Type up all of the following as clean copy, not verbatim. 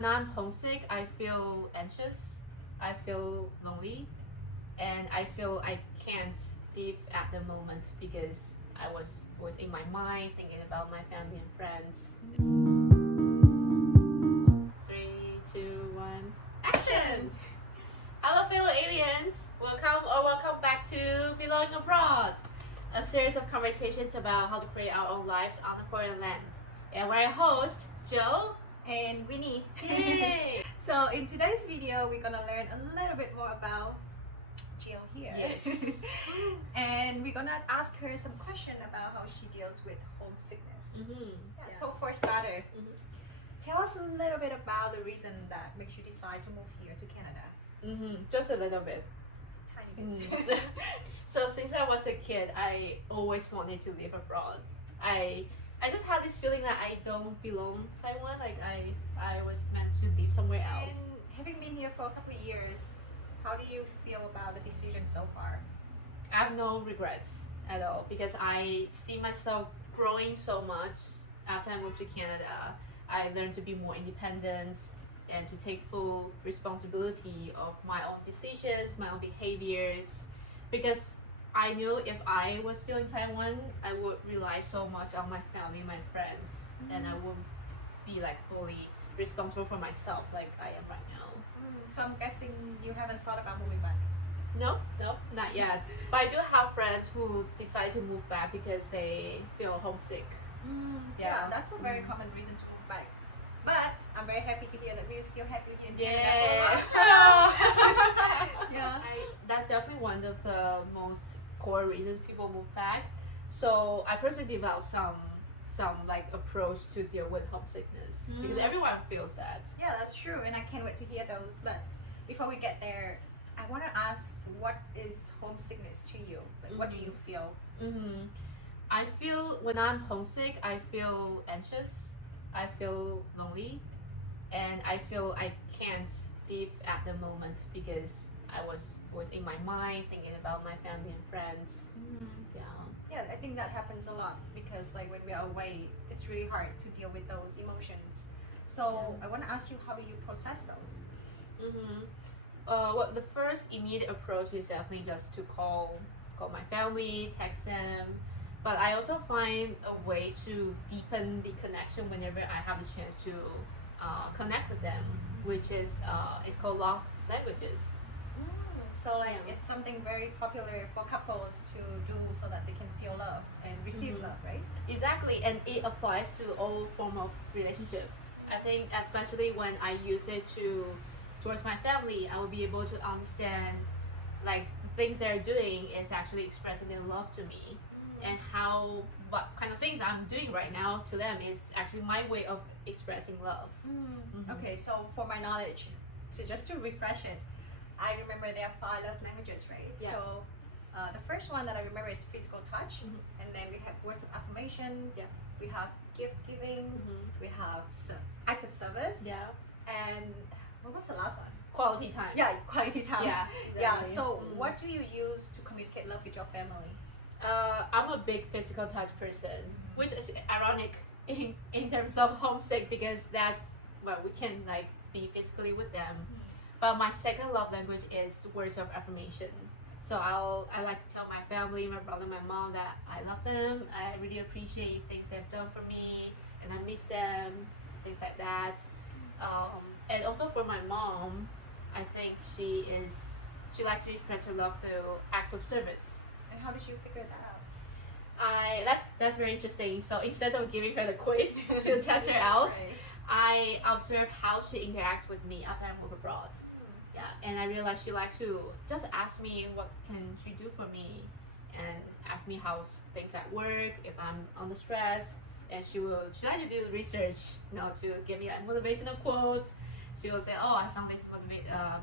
When I'm homesick, I feel anxious, I feel lonely, and I feel I can't live at the moment because I was in my mind thinking about my family and friends. 3, 2, 1, action! Hello, fellow aliens! Welcome back to Belonging Abroad, a series of conversations about how to create our own lives on a foreign land. And we're your host, Jill and Winnie. Yay! So in today's video, we're gonna learn a little bit more about Jill here. Yes. And we're gonna ask her some question about how she deals with homesickness. Yeah. So for starter, Mhm. tell us a little bit about the reason that makes you decide to move here to Canada. Just a little bit. Tiny bit. So since I was a kid, I always wanted to live abroad. I just had this feeling that I don't belong Taiwan. Like I was meant to live somewhere else. And having been here for a couple of years, how do you feel about the decision so far? I have no regrets at all because I see myself growing so much after I moved to Canada. I learned to be more independent and to take full responsibility of my own decisions, my own behaviors, because I knew if I was still in Taiwan, I would rely so much on my family, my friends, and I wouldn't be like fully responsible for myself like I am right now. So I'm guessing you haven't thought about moving back. No, not yet. But I do have friends who decide to move back because they feel homesick. Yeah, that's a very common reason to move back. But I'm very happy to hear that we're still happy here in Yeah. Canada. Yeah. That's definitely one of the most core reasons people move back. So I personally developed some like approach to deal with homesickness because everyone feels that. Yeah, that's true, and I can't wait to hear those. But before we get there, I want to ask, what is homesickness to you? Like, what do you feel? I feel when I'm homesick, I feel anxious, I feel lonely, and I feel I can't live at the moment because I was in my mind thinking about my family and friends. Yeah, I think that happens a lot because like when we are away, it's really hard to deal with those emotions. So I want to ask you, how do you process those? Well, the first immediate approach is definitely just to call my family, text them. But I also find a way to deepen the connection whenever I have the chance to connect with them, which is it's called love languages. So like it's something very popular for couples to do so that they can feel love and receive love, right? Exactly, and it applies to all form of relationship. I think especially when I use it towards my family, I will be able to understand like the things they're doing is actually expressing their love to me, and what kind of things I'm doing right now to them is actually my way of expressing love. Okay, so for my knowledge, so just to refresh it, I remember there are 5 love languages, right? Yeah. So the first one that I remember is physical touch, and then we have words of affirmation. Yeah. We have gift giving. We have active service. Yeah. And what was the last one? Quality time. Yeah, quality time. Yeah. Yeah. Exactly. So what do you use to communicate love with your family? I'm a big physical touch person, which is ironic in terms of homesick because that's we can like be physically with them. But my second love language is words of affirmation. So I like to tell my family, my brother, my mom that I love them. I really appreciate things they've done for me, and I miss them, things like that. And also for my mom, I think she likes to express her love through acts of service. And how did you figure that out? That's very interesting. So instead of giving her the quiz to test her out, Right. I observe how she interacts with me after I move abroad. Yeah, and I realized she likes to just ask me what can she do for me, and ask me how things at work, if I'm under stress, and she like to do research, to give me like motivational quotes. She will say, "Oh, I found this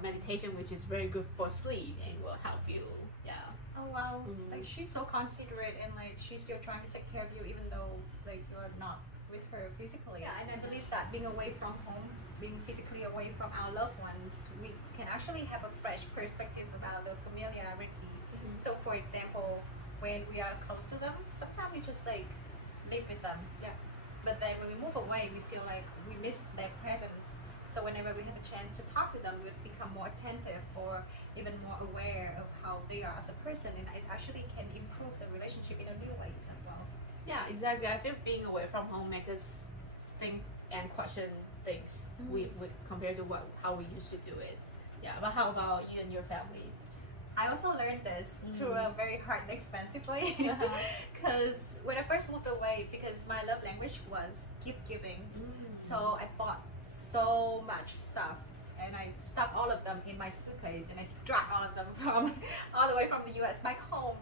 meditation which is very good for sleep and will help you." Yeah. Oh wow, like she's so considerate and like she's still trying to take care of you even though like you're not with her physically. Yeah, and I believe that being away from home, being physically away from our loved ones, we can actually have a fresh perspectives about the familiarity. So for example, when we are close to them, sometimes we just like live with them. Yeah. But then when we move away, we feel like we miss their presence. So whenever we have a chance to talk to them, we become more attentive or even more aware of how they are as a person, and it actually can improve the relationship in a new ways as well. Yeah, exactly. I feel being away from home makes us think and question things we compared to how we used to do it. Yeah, but how about you and your family? I also learned this through a very hard and expensive way. Because when I first moved away, because my love language was gift giving, so I bought so much stuff and I stuffed all of them in my suitcase and I dragged all of them from all the way from the US back home.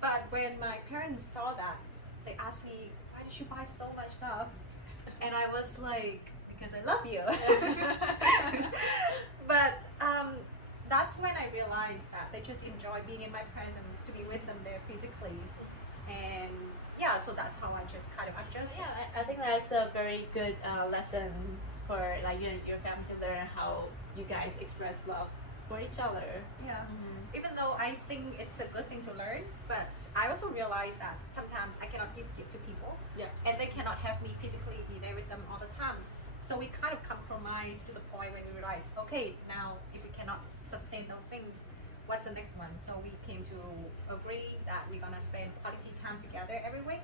But when my parents saw that, they asked me, "Why did you buy so much stuff?" And I was like, "Because I love you." But that's when I realized that they just enjoy being in my presence, to be with them there physically, and yeah, so that's how I just kind of adjust. Yeah, I think that's a very good lesson for like you and your family to learn how you guys express love for each other. Yeah. Even though I think it's a good thing to learn, but I also realize that sometimes I cannot give gift to people, and they cannot have me physically be there with them all the time. So we kind of compromise to the point when we realize, okay, now if we cannot sustain those things, what's the next one? So we came to agree that we're gonna spend quality time together every week.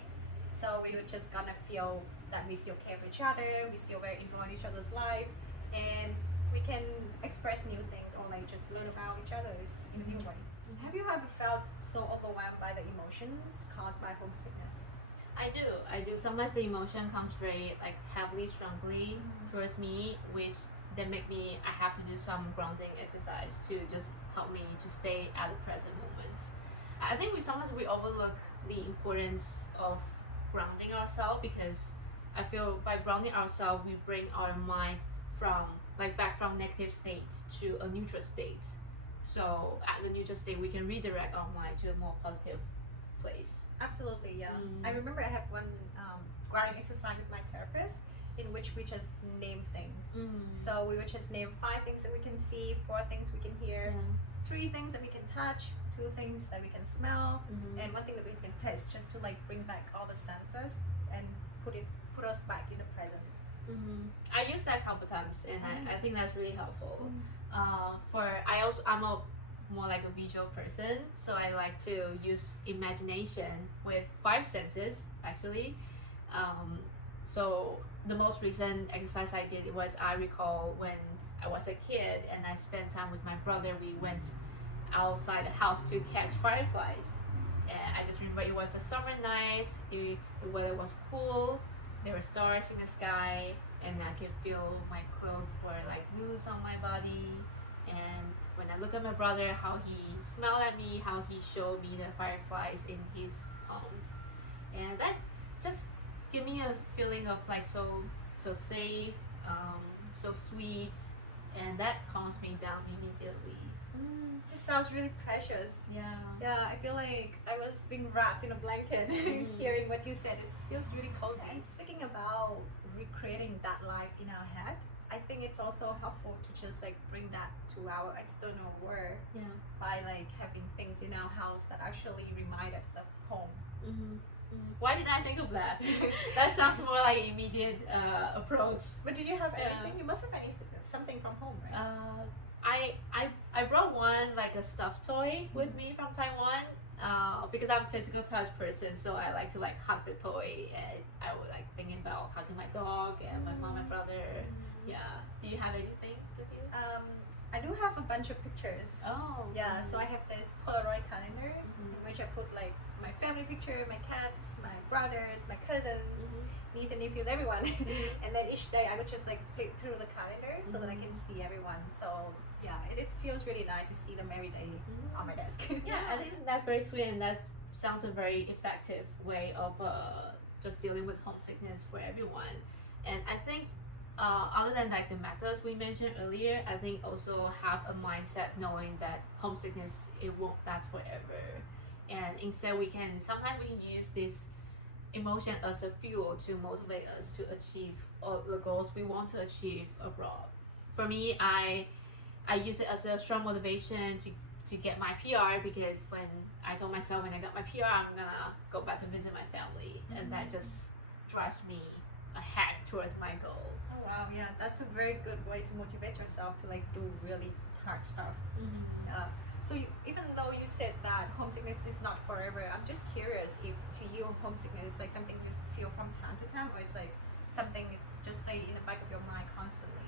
So we were just gonna feel that we still care for each other, we still very involved in each other's life, and we can express new things or like just learn about each other's in a new way. Have you ever felt so overwhelmed by the emotions caused by homesickness? I do. Sometimes the emotion comes very like heavily, strongly towards me, which then make me I have to do some grounding exercise to just help me to stay at the present moment. I think sometimes we overlook the importance of grounding ourselves, because I feel by grounding ourselves we bring our mind from back from negative state to a neutral state. So at the neutral state we can redirect our mind to a more positive place. Absolutely, yeah. I remember I have one grounding exercise with my therapist in which we just name things. So we would just name 5 things that we can see, 4 things we can hear, 3 things that we can touch, 2 things that we can smell, and 1 thing that we can taste, just to like bring back all the senses and put us back in the present. I use that a couple times, and I think that's really helpful. I'm a more like a visual person, so I like to use imagination with 5 senses actually. So the most recent exercise I did was, I recall when I was a kid and I spent time with my brother, we went outside the house to catch fireflies, and I just remember it was a summer night, the weather was cool, there were stars in the sky, and I could feel my clothes were like loose on my body. And when I look at my brother, how he smiled at me, how he showed me the fireflies in his palms, and that just gave me a feeling of like so safe, so sweet, and that calms me down immediately. Just sounds really precious. Yeah, I feel like I was being wrapped in a blanket hearing what you said. It feels really cozy. And speaking about recreating that life in our head, I think it's also helpful to just like bring that to our external world by like having things in our house that actually remind us of home. Why did I think of that? That sounds more like an immediate approach. But did you have anything? You must have something from home, right? I brought one, like a stuffed toy with me from Taiwan, because I'm a physical touch person, so I like to like hug the toy, and I would like thinking about hugging my dog and my mom and brother. Yeah. Do you have anything with you? I do have a bunch of pictures. Oh. Yeah, so I have this Polaroid calendar in which I put like my family picture, my cats, my brothers, my cousins, niece and nephews, everyone. And then each day I would just like flip through the calendar so that I can see everyone. So yeah, it feels really nice to see them every day on my desk. Yeah, I think that's very sweet, and that sounds a very effective way of just dealing with homesickness for everyone. And I think other than like the methods we mentioned earlier, I think also have a mindset knowing that homesickness, it won't last forever, and instead sometimes we can use this emotion as a fuel to motivate us to achieve all the goals we want to achieve abroad. For me, I use it as a strong motivation to get my PR, because when I told myself when I got my PR I'm gonna go back to visit my family, and that just drives me ahead towards my goal. Oh wow, yeah, that's a very good way to motivate yourself to like do really hard stuff. So even though you said that homesickness is not forever, I'm just curious if to you homesickness is like something you feel from time to time, or it's like something that just stay in the back of your mind constantly.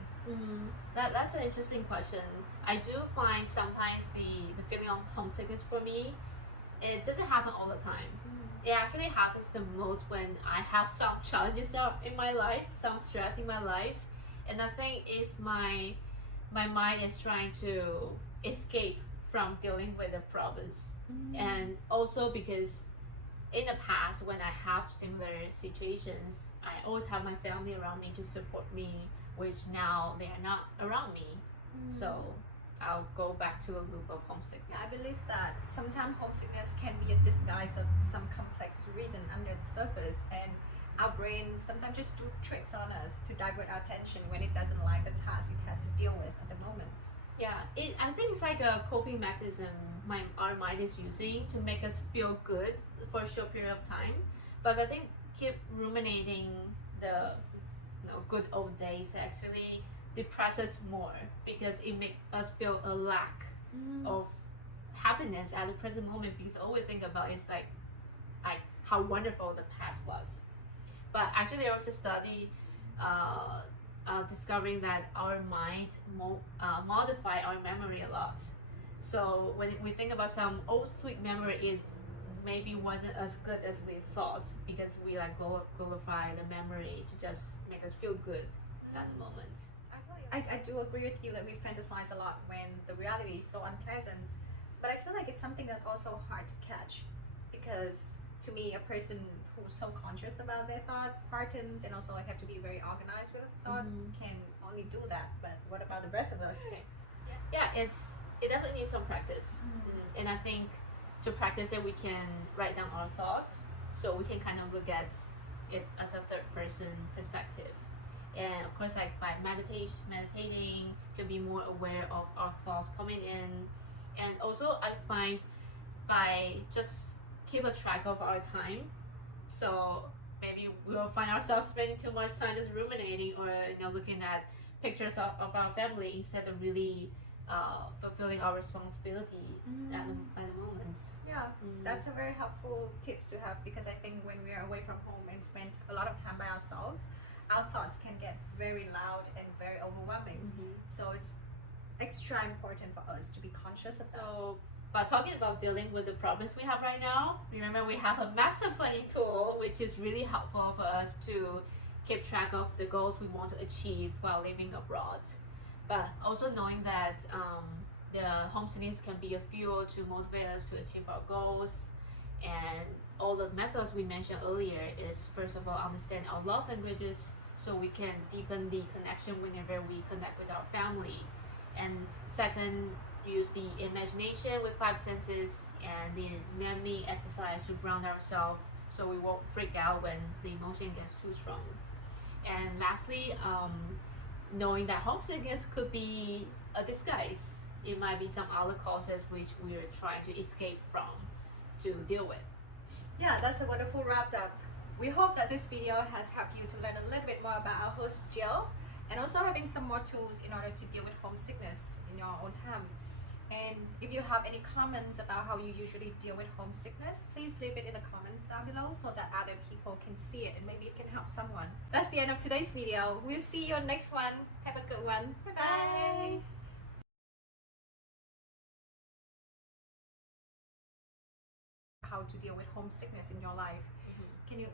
That's an interesting question. I do find sometimes the feeling of homesickness for me, it doesn't happen all the time. It actually happens the most when I have some challenges in my life, some stress in my life, and I think it's my mind is trying to escape from dealing with the problems. And also because in the past when I have similar situations, I always have my family around me to support me, which now they are not around me. So I'll go back to the loop of homesickness. Yeah, I believe that sometimes homesickness can be a disguise of some complex reason under the surface, and our brains sometimes just do tricks on us to divert our attention when it doesn't like the task it has to deal with at the moment. Yeah, I think it's like a coping mechanism our mind is using to make us feel good for a short period of time. But I think keep ruminating the good old days actually depress us more because it makes us feel a lack of happiness at the present moment, because all we think about is like how wonderful the past was. But actually there was a study discovering that our mind modify our memory a lot. So when we think about some old sweet memory, is maybe wasn't as good as we thought, because we like glorify the memory to just make us feel good at the moment. I do agree with you that we fantasize a lot when the reality is so unpleasant, but I feel like it's something that's also hard to catch, because to me, a person who's so conscious about their thoughts, patterns, and also like have to be very organized with thought can only do that. But what about the rest of us? Yeah, it definitely needs some practice. And I think to practice it, we can write down our thoughts, so we can kind of look at it as a third person perspective. And of course, like by meditating to be more aware of our thoughts coming in. And also I find by just keep a track of our time, so maybe we'll find ourselves spending too much time just ruminating, or looking at pictures of our family instead of really fulfilling our responsibility at the moment. Yeah, that's a very helpful tips to have, because I think when we are away from home and spend a lot of time by ourselves, our thoughts can get very loud and very overwhelming. So it's extra important for us to be conscious of that. So, but talking about dealing with the problems we have right now, remember we have a master planning tool, which is really helpful for us to keep track of the goals we want to achieve while living abroad. But also knowing that the homesickness can be a fuel to motivate us to achieve our goals. And all the methods we mentioned earlier is, first of all, understand our love languages, so we can deepen the connection whenever we connect with our family. And second, use the imagination with 5 senses and the naming exercise to ground ourselves, so we won't freak out when the emotion gets too strong. And lastly, knowing that homesickness could be a disguise. It might be some other causes which we are trying to escape from to deal with. Yeah, that's a wonderful wrap up. We hope that this video has helped you to learn a little bit more about our host Jill, and also having some more tools in order to deal with homesickness in your own time. And if you have any comments about how you usually deal with homesickness, please leave it in the comment down below so that other people can see it and maybe it can help someone. That's the end of today's video. We'll see you on next one. Have a good one. Bye-bye. How to deal with homesickness in your life. Can you